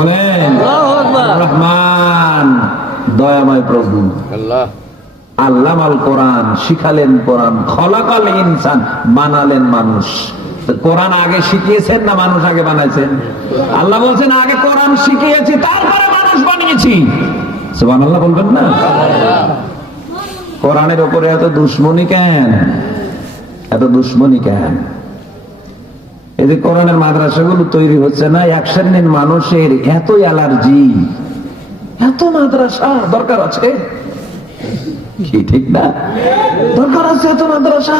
বলেন রহমান দয়াময় প্রভু। আল্লাহ। আল্লামাল কোরআন শিখালেন কোরআন খলাকাল ইনসান বানালেন মানুষ। কোরআন আগে শিখিয়েছেন না মানুষ আগে বানাইছেন? আল্লাহ বলছেন আগে কোরআন শিখিয়েছি তারপরে মানুষ বানিয়েছি। সুবহানাল্লাহ বলবেন না? কোরআনের উপরে এত দুশ্মনী কেন? এত দুশ্মনী কেন? এই যে কোরআনের মাদ্রাসাগুলো তৈরি হচ্ছে না, এক শ্রেণির মানুষের এত অ্যালার্জি। এত মাদ্রাসা, দরকার আছে? কি, ঠিক না? দরকার আছে এত মাদ্রাসা?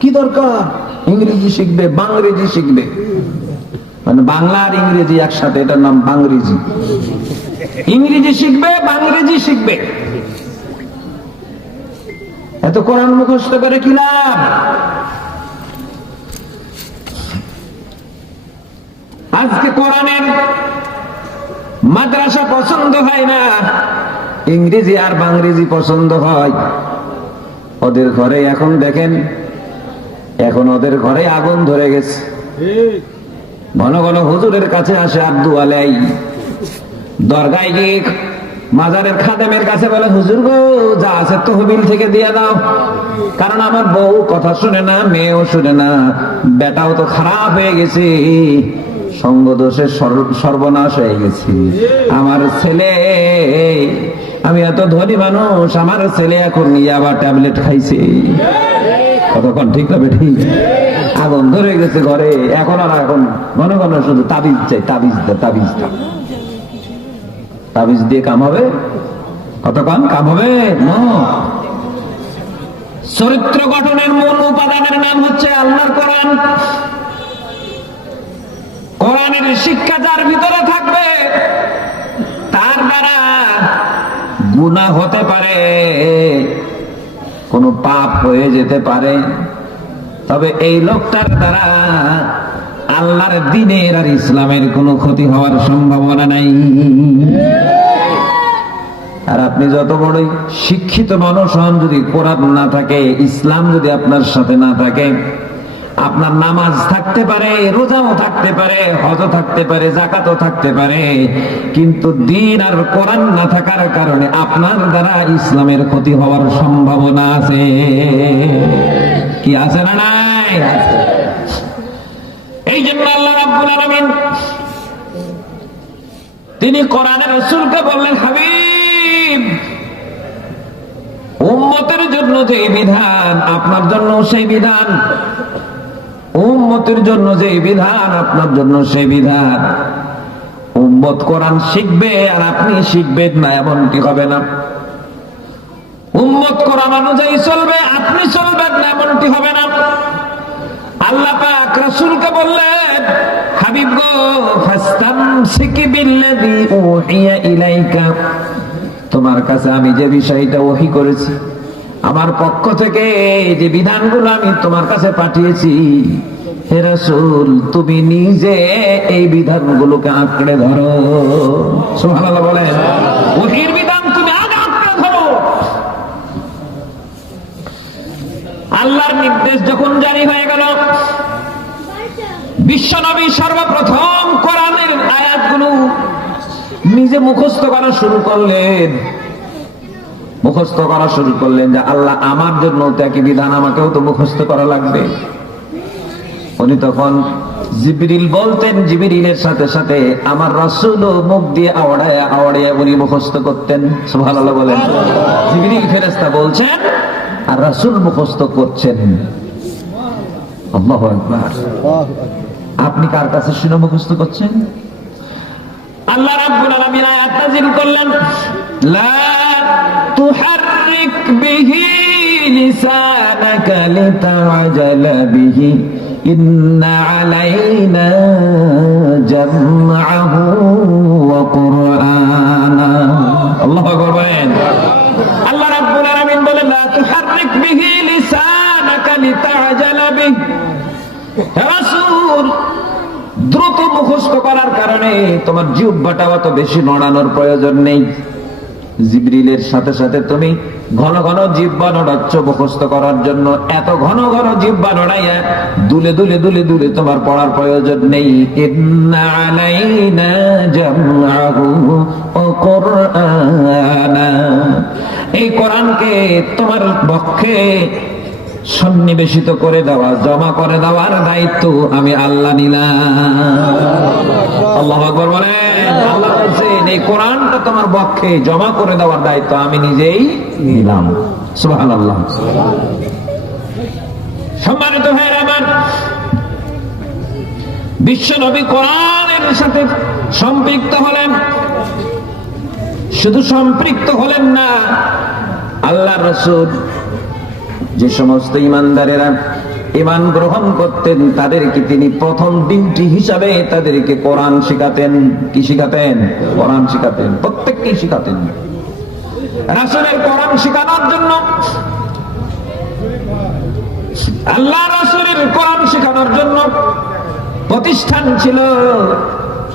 কি দরকার? ইংরেজি শিখবে, বাংরেজি শিখবে। মানে বাংলা আর ইংরেজি একসাথে, এটার নাম বাংরেজি। ইংরেজি শিখবে, বাংরেজি শিখবে। এত কোরআন মুখস্থ করে কি লাভ? আজকে কোরআনের মাদ্রাসা পছন্দ হয় না, ইংরেজি আর বাংরেজি পছন্দ হয়। ওদের ঘরে এখন দেখেন, এখন ওদের ঘরে আগুন ধরে গেছে। ঘন ঘন হুজুরের কাছে আসে আব্দু আলাই। দরগায় গিয়ে মাজারের খাদেমের কাছে বলে, হুজুর গো, যা আছে তহবিল থেকে দিয়ে দাও। কারণ আমার বউ কথা শুনে না, মেয়েও শুনে না, বেটাও তো খারাপ হয়ে গেছে। সঙ্গ দোষের সর্ব- সর্বনাশ হয়ে গেছি। আমার ছেলে, আমি এত ধনী মানুষ, আমার ছেলে এখন ইয়াবা ট্যাবলেট খাইছে। কতক্ষণ ঠিক হবে, ঠিক? আগুন ধরে গেছে ঘরে। এখন আর এখন ঘন ঘন শুধু তাবিজ চাই, তাবিজ দে, তাবিজ তাবিজ দিয়ে কাম হবে? কতক্ষণ? কাম হবে? চরিত্র গঠনের মূল উপাদানের নাম হচ্ছে আল্লাহর কোরআন। কোরআনের শিক্ষা যার ভিতরে থাকবে। তার দ্বারা গুণা হতে পারে, কোনো পাপ হয়ে যেতে পারে। তবে এই লোকটার দ্বারা আল্লাহর দিনের আর ইসলামের কোনো ক্ষতি হওয়ার সম্ভাবনা নাই। আর আপনি যত বড়ই শিক্ষিত মানুষ হন, যদি কোরআন না থাকে, ইসলাম যদি আপনার সাথে না থাকে আপনার নামাজ থাকতে পারে, রোজাও থাকতে পারে হজ থাকতে পারে, জাকাতও থাকতে পারে, কিন্তু দিন আর কোরআন না থাকার কারণে আপনার দ্বারা ইসলামের ক্ষতি হওয়ার সম্ভাবনা আছে। কি আছে না নাই? এই জন্য আল্লাহ রাব্বুল আলামিন তিনি কোরআনের রাসূলকে বললেন, হাবিব, উম্মতের জন্য যে বিধান, আপনার জন্য সেই বিধান। উম্মতের জন্য যে বিধান, আপনার জন্য সেই বিধান। উম্মত কোরআন শিখবে আর আপনি শিখবেন না, এমনটি হবে না। উম্মত কোরআন অনুযায়ী চলবে, আপনি চলবেন না, এমনটি হবে না। আল্লাহ পাক রাসূলকে বললেন, হাবিব গো, ফাস্তামসিকি বিল্লাযী উহিয়া ইলাইকা। তোমার কাছে আমি যে বিষয়টা ওহি করেছি আমার পক্ষ থেকে যে বিধানগুলো আমি তোমার কাছে পাঠিয়েছি তুমি নিজে এই বিধানগুলোকে আঁকড়ে ধরো। সুবহানাল্লাহ বলেন। বিধান তুমি ধরো। আল্লাহর নির্দেশ যখন জারি হয়ে গেল, বিশ্বনবী সর্বপ্রথম কোরআনের আয়াতগুলো নিজে মুখস্থ করা শুরু করলেন। মুখস্থ করা শুরু করলেন যে আল্লাহ আমার জন্য তো বিধান, আমাকেও তো মুখস্থ করা লাগবে। উনি তখন জিবরিল বলতেন, জিবরিলের সাথে সাথে আমার রসুল মুখ দিয়ে আওড়ায় আওড়ায় উনি মুখস্থ করতেন। সুবহানাল্লাহ বলেন। জিবরিল ফেরেশতা বলছেন, আর রাসূল মুখস্থ করছেন। আপনি কার কাছে শুনে মুখস্থ করছেন? আল্লাহ রাব্বুল আলামিন আয়াত নাযিল করলেন, লা বিহি লিসানাকা লিতা'জালা বিহি ইন্না আলাইনা জামআহু ওয়া কুরআনা আল্লাহু আকবার বলেন আল্লাহ রাব্বুল আলামিন বলেন লা তুহাররিক বিহি লিসানাকা লিতা'জালা বিহি হে দ্রুত মুখস্থ করার কারণে তোমার জিহ্বাটা অত বেশি নড়ানোর প্রয়োজন নেই। জিবরিলের সাথে সাথে তুমি ঘন ঘন জিব্বা নড়াচ্ছ মুখস্থ করার জন্য। এত ঘন ঘন জিব্বা নড়াইয়া দুলে দুলে দুলে দুলে তোমার পড়ার প্রয়োজন নেই। এই কোরআনকে তোমার পক্ষে সন্নিবেশিত করে দেওয়া, জমা করে দেওয়ার দায়িত্ব আমি আল্লাহ নিলাম। আল্লাহ আকবর বলেন। আল্লাহ এই কোরআনটা তোমার পক্ষে জমা করে দেওয়ার দায়িত্ব আমি নিজেই নিলাম। আল্লাহ সম্মানিত ভাইয়ের আমার, বিশ্ব নবী কোরআনের সাথে সম্পৃক্ত হলেন। শুধু সম্পৃক্ত হলেন না আল্লাহ রসুল, যে সমস্ত ইমানদারেরা ইমান গ্রহণ করতেন, তাদেরকে তিনি প্রথম ডিউটি হিসাবে তাদেরকে কোরআন শিখাতেন। কি শিখাতেন? কোরআন শিখাতেন। প্রত্যেককেই শিখাতেন। রাসুলের কোরআন শিখানোর জন্য আল্লাহ রাসুলের কোরআন শেখানোর জন্য প্রতিষ্ঠান ছিল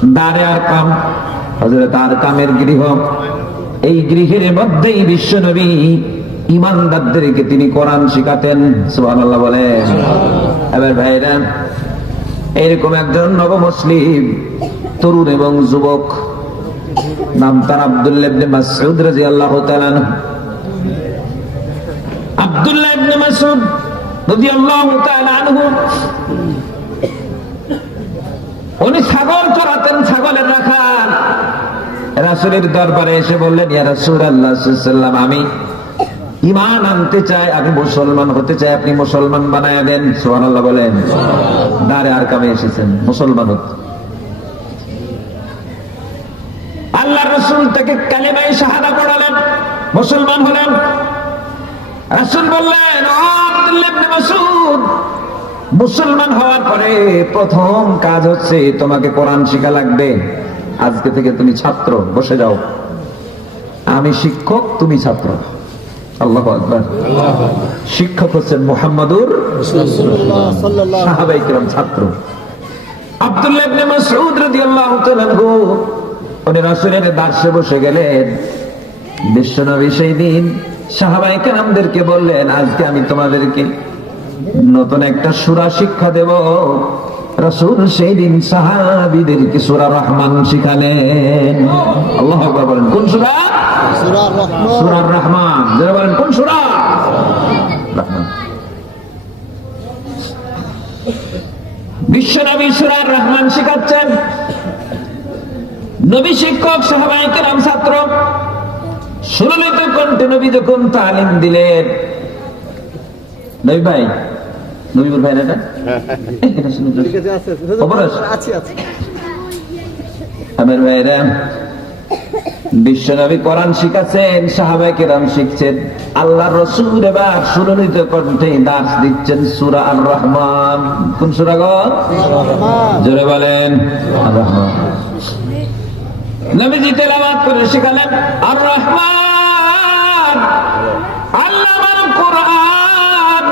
দারে আর কাম। হজরত আর কামের গৃহ। এই গৃহের মধ্যেই বিশ্বনবী ইমানদারদেরকে তিনি কোরআন শিখাতেন। সুবহানাল্লাহ বলেন। এবার ভাইরা এরকম একজন নব মুসলিম তরুণ এবং যুবক নাম তার আব্দুল্লাহ ইবনে মাসউদ রাদিয়াল্লাহু তাআলা আনহু। আব্দুল্লাহ ইবনে মাসউদ রাদিয়াল্লাহু তাআলা আনহু উনি ছাগল ছাগলের রাখাল। রাসূলের দরবারে এসে বললেন ইয়া রাসূলুল্লাহ সাল্লাল্লাহু আমি ইমান আনতে চাই আমি মুসলমান হতে চাই, আপনি মুসলমান বানায় দেন। সুবহানাল্লাহ বলেন। দারে আর কামে এসেছেন, মুসলমান হতে। আল্লাহ রসুল তাকে পড়ালেন, মুসলমান হলেন। বললেন, "ও আব্দুল্লাহ ইবনে মাসউদ, মুসলমান হওয়ার পরে প্রথম কাজ হচ্ছে তোমাকে কোরআন শিখা লাগবে। আজকে থেকে তুমি ছাত্র, বসে যাও। আমি শিক্ষক, তুমি ছাত্র। শিক্ষক হচ্ছেন মোহাম্মদুর ছাত্র। সাহাবাই কেরামদেরকে বললেন, আজকে আমি তোমাদেরকে নতুন একটা সূরা শিক্ষা সেই দিন সাহাবীদেরকে সূরা রহমান শিখালেন। আল্লাহু বলেন, কোন সূরা? সূরা রহমান। যারা বলেন কোন সূরা? রহমান। বিশ্বনবী সুরার রহমান শিখাচ্ছেন। নবী শিক্ষক সাহাবাই কেরাম ছাত্র সুললিত কণ্ঠে নবী যখন তালিম দিলেন নবী ভাই নবীর ভাই না। অপরাশ। ভাইরা বিশ্বনবী কোরআন শিখাচ্ছেন সাহাবাই কেরাম শিখছেন। আল্লাহ রসুল এবার সুললিত কণ্ঠে দাস দিচ্ছেন সুরা আর রহমান কোন সুরা জোরে বলেন রহমান নবীজি তেলাওয়াত করে শিখালেন আর রহমান আল্লামাল কোরআন,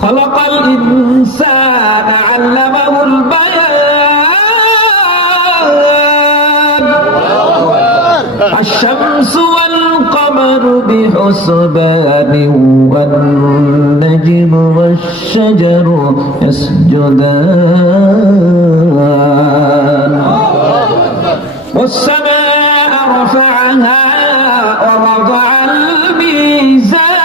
খলাকাল ইনসান بحسبان والنجم والشجر يسجدان والسماء رفعها ووضع الميزان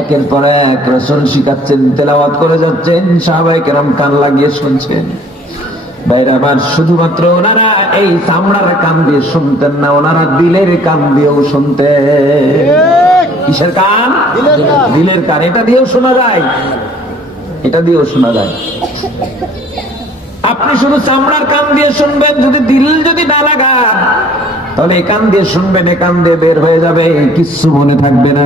একের পর এক রসুল শিখাচ্ছেন তেলাওয়াত করে যাচ্ছেন সাহাবাই কেরম কান লাগিয়ে শুনছেন ভাইরা আমার শুধুমাত্র ওনারা এই চামড়ার কান দিয়ে শুনতেন না ওনারা দিলের কান দিয়েও শুনতেন। কিসের কান? দিলের কান। এটা দিয়েও শোনা যায়। এটা দিয়েও শোনা যায়। আপনি শুধু চামড়ার কান দিয়ে শুনবেন যদি দিল যদি না লাগান তাহলে এ কান দিয়ে শুনবেন এ কান দিয়ে বের হয়ে যাবে কিচ্ছু মনে থাকবে না।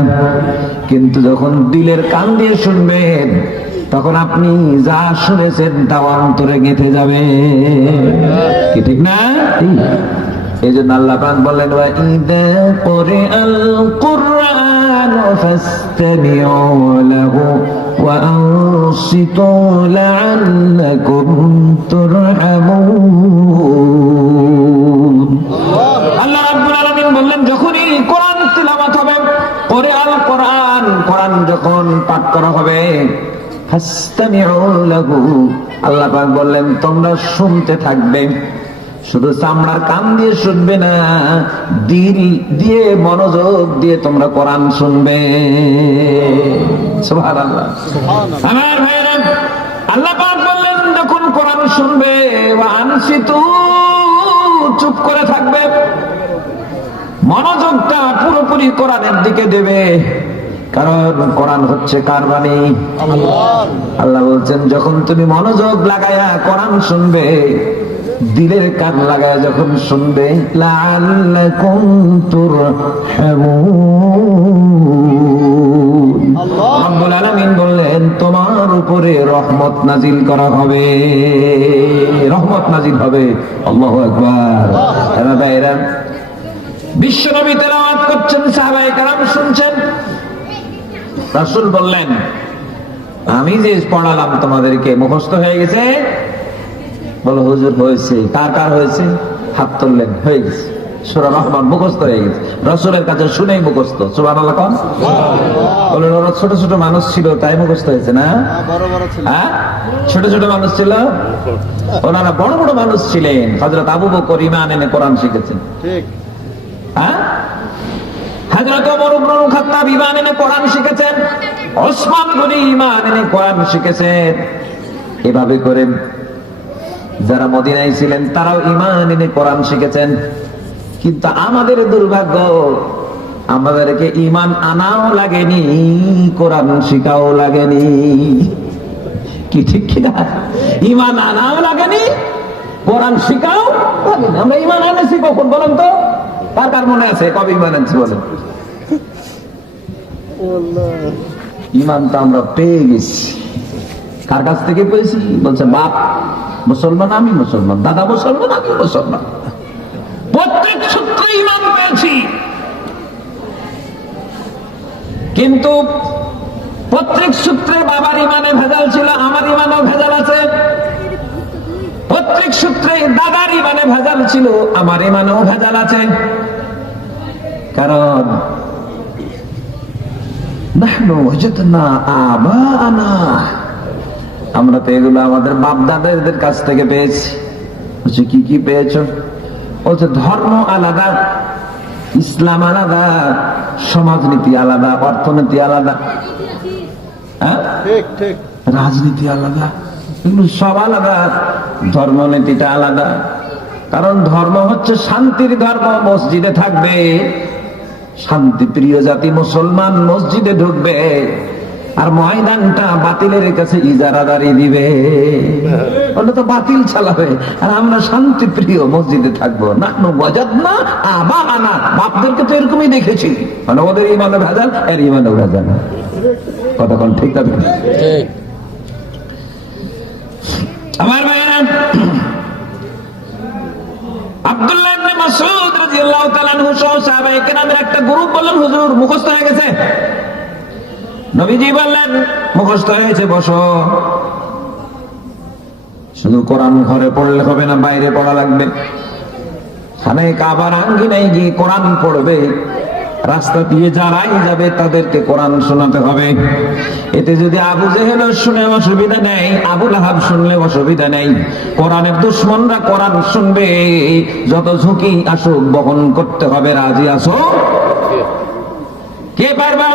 কিন্তু যখন দিলের কান দিয়ে শুনবেন তখন আপনি যা শুনেছেন তা অন্তরে গেঁথে যাবে কি ঠিক না ঠিক। এই জন্য আল্লাহ পাক বললেন ওয়া ইদা কুরিআল কুরআন ফাসতামিউ লাহু وأنصتوا لعلكم ترحمون আল্লাহ রাব্বুল আলামিন বললেন যখনই কোরআন তিলাওয়াত হবে পরে আল কোরআন কোরআন যখন পাঠ করা হবে ফাসতামিউ লাহু আল্লাহ পাক বললেন তোমরা শুনতে থাকবে। শুধু চামড়ার কান দিয়ে শুনবে না দিল দিয়ে মনোযোগ দিয়ে তোমরা কোরআন শুনবে। সুবহানাল্লাহ। আমার ভাইয়েরা আল্লাহ পাক বললেন যখন কোরআন শুনবে আনসিতু চুপ করে থাকবে। মনোযোগটা পুরোপুরি কোরআনের দিকে দেবে। কারণ কোরআন হচ্ছে কার বাণী? আল্লাহ বলছেন, যখন তুমি মনোযোগ লাগায়া কোরআন শুনবে, দিলের কান লাগায় যখন শুনবে বললেন, তোমার উপরে রহমত নাজিল করা হবে। রহমত নাজিল হবে। আল্লাহু হ্যাঁ ভাইরা, বিশ্বনবী তেলাওয়াত করছেন সাহাবায়ে কারাম রাসূল বললেন আমি যে পড়ালাম তোমাদেরকে মুখস্থ হয়ে গেছে? বলো হুজুর হয়েছে। কার কার হয়েছে? হাত তুললেন হয়ে গেছে। সুরা রহমান মুখস্থ হয়ে গেছে। রসুলের কাছে শুনেই মুখস্থ। সুবান আল্লাহ কন? বলেন ওরা ছোট ছোট মানুষ ছিল তাই মুখস্থ হয়েছে না? হ্যাঁ? ছোট ছোট মানুষ ছিল? ওনারা বড় বড় মানুষ ছিলেন। হজরত আবু বকর ইমান এনে কোরআন শিখেছেন। ঠিক। হ্যাঁ? এভাবে করে যারা মদিনায় ছিলেন, তারাও এনে কোরআন শিখেছেন। কিন্তু আমাদের দুর্ভাগ্য, আমাদেরকে ঈমান আনাও লাগেনি, কোরআন শিখাও লাগেনি। কি ঠিক কিনা? আনাও লাগেনি, কোরআন শিখাও লাগেনি। আমরা ঈমান আনেছি কখন বলেন তো? কার কার মনে আছে? কবে ঈমান আনছি বলেন? ইমান তো আমরা পেয়ে গেছি। কার কাছ থেকে পেয়েছি? বলছে বাপ মুসলমান আমি মুসলমান দাদা মুসলমান আমি মুসলমান। প্রত্যেক সূত্রে ইমান পেয়েছি। কিন্তু প্রত্যেক সূত্রে বাবার ইমানে ভেজাল ছিল আমার ইমানেও ভেজাল আছে। প্রত্যেক সূত্রে দাদার ইমানে ভেজাল ছিল আমার ইমানেও ভেজাল আছে। কারণ আমরা তো এগুলো আমাদের বাপ দাদাদের কাছ থেকে পেয়েছি। বলছে কি কি পেয়েছ? বলছে ধর্ম আলাদা ইসলাম আলাদা সমাজনীতি আলাদা অর্থনীতি আলাদা। হ্যাঁ? ঠিক ঠিক। রাজনীতি আলাদা। এগুলো সব আলাদা। ধর্মনীতিটা আলাদা। কারণ ধর্ম হচ্ছে শান্তির ধর্ম, মসজিদে থাকবে। শান্তি প্রিয় জাতি মুসলমান মসজিদে ঢুকবে আর ময়দানটা বাতিলের কাছে ইজারাদারি দিবে। ওটা তো বাতিল চালাবে। আর আমরা শান্তি প্রিয় মসজিদে থাকব। না না আনা বাপদেরকে তো এরকমই দেখেছি। মানে ওদের ইমানে ভেজাল, এর ইমানে ভেজাল। কতক্ষণ ঠিক ঠিক। আমার ভাইয়েরা, আব্দুল্লাহ ইবনে মাসউদ রাদিয়াল্লাহু তাআলা আনহু সহ সাহাবায়ে কেরামের একটা গ্রুপ বললেন, হুজুর, মুখস্থ হয়ে গেছে? নবীজি বললেন, মুখস্থ হয়েছে বসো। শুধু কোরআন ঘরে পড়লে হবে না, বাইরে পড়া লাগবে। খানে কাবার আঙ্গিনায় গিয়ে কোরআন পড়বে। রাস্তা দিয়ে যারাই যাবে তাদেরকে কোরআন শোনাতে হবে। এতে যদি আবু জেহেল শুনে অসুবিধা নেই, আবু লাহাব শুনলে অসুবিধা নেই। কোরআনের দুশ্মনরা কোরআন শুনবে, যত ঝুঁকি আসুক বহন করতে হবে, রাজি আসো কে পারবা?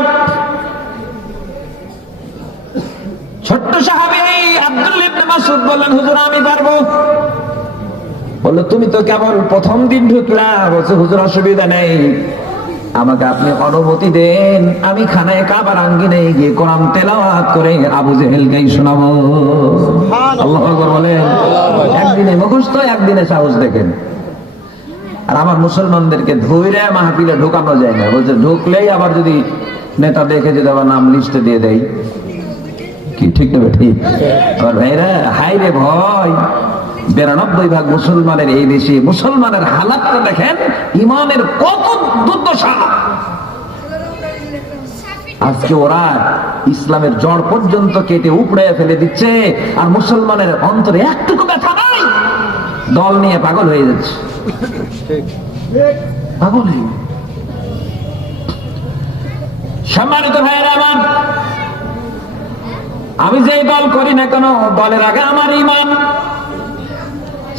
ছোট্ট সাহাবি আব্দুল মাসউদ বললেন, হুজুর, আমি পারব। বলল, তুমি তো কেবল প্রথম দিন ঢুকলা। বলছে, হুজুর, অসুবিধা নেই। আমাকে আপনি অনুমতি দেন। আমি খানায় কাবার আঙ্গিনে গিয়ে কোরআন তেলাওয়াত করে আবু জেহেলকেই শোনাবো। আল্লাহ বলেন একদিনে মুখস্থ একদিনে সাহস দেখেন। আর আমার মুসলমানদেরকে ধৈর্য মাহফিলে ঢোকানো যায় না। বলছে ঢুকলেই আবার যদি নেতা দেখে যদি আবার নাম লিস্টে দিয়ে দেয় কি ঠিক না ঠিক আর ভাইরা হাই রে ভয়। বিরানব্বই ভাগ মুসলমানের এই দেশে মুসলমানের হালাতটা দেখেন ইমানের কত দুর্দশা। আজকে ওরা ইসলামের জড় পর্যন্ত কেটে উপড়ে ফেলে দিচ্ছে, আর মুসলমানের অন্তরে একটুকু ব্যথা নাই। দল নিয়ে পাগল হয়ে যাচ্ছে। পাগল। সম্মানিত ভাইয়েরা আমার, আমি যেই দল করি না কেন, দলের আগে আমার ইমান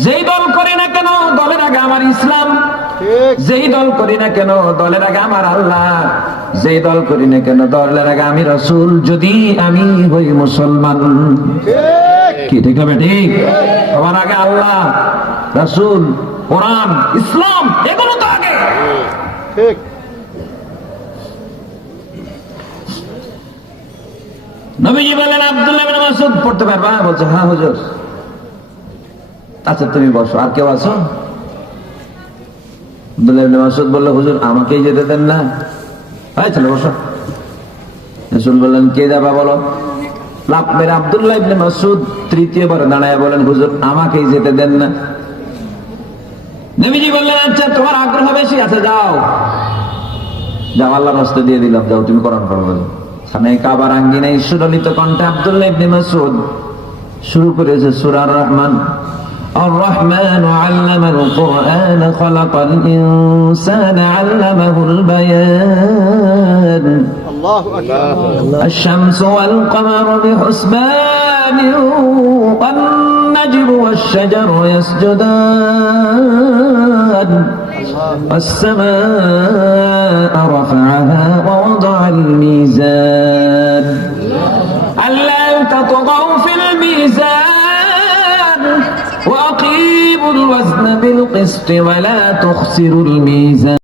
যেই দল করি না কেন দলের আগে আমার ইসলাম? যেই দল করি না কেন দলের আগে আমার আল্লাহ? যেই দল করি না কেন দলের আগে আমি রসুল? যদি আমি হই মুসলমান। কি ঠিক হবে ঠিক আমার আগে আল্লাহ রসুল কোরআন ইসলাম এগুলো তো আগে। ঠিক। নবীজি বলেন আব্দুল্লাহ মাসুদ পড়তে পারবা? বলছে হ্যাঁ হুজুর। আচ্ছা তুমি বসো। আর কেউ আছো? মাসুদ বলল, হুজুর, আমাকেই যেতে দেন না। হয় চলো বসো। রসুল বললেন, কে যাবা বলো? আব্দুল্লাহ ইবনে মাসুদ তৃতীয়বার দাঁড়ায় বলেন হুজুর, আমাকেই যেতে দেন না। বললেন আচ্ছা তোমার আগ্রহ বেশি আছে, যাও। যাও আল্লাহ রাস্তা দিয়ে দিলাম, যাও, তুমি কোরআন পড়বে সামনে কাবার আঙ্গিনায় সুরলিত কণ্ঠে আব্দুল্লাহ ইবনে মাসউদ শুরু করেছে সূরার রহমান। الرحمن علم القرآن خلق الإنسان علمه البيان. الله أكبر. الشمس والقمر بحسبان والنجم والشجر يسجدان. والسماء رفعها ووضع الميزان. ألا تطغوا في الميزان. الوزن بالقسط ولا تخسروا الميزان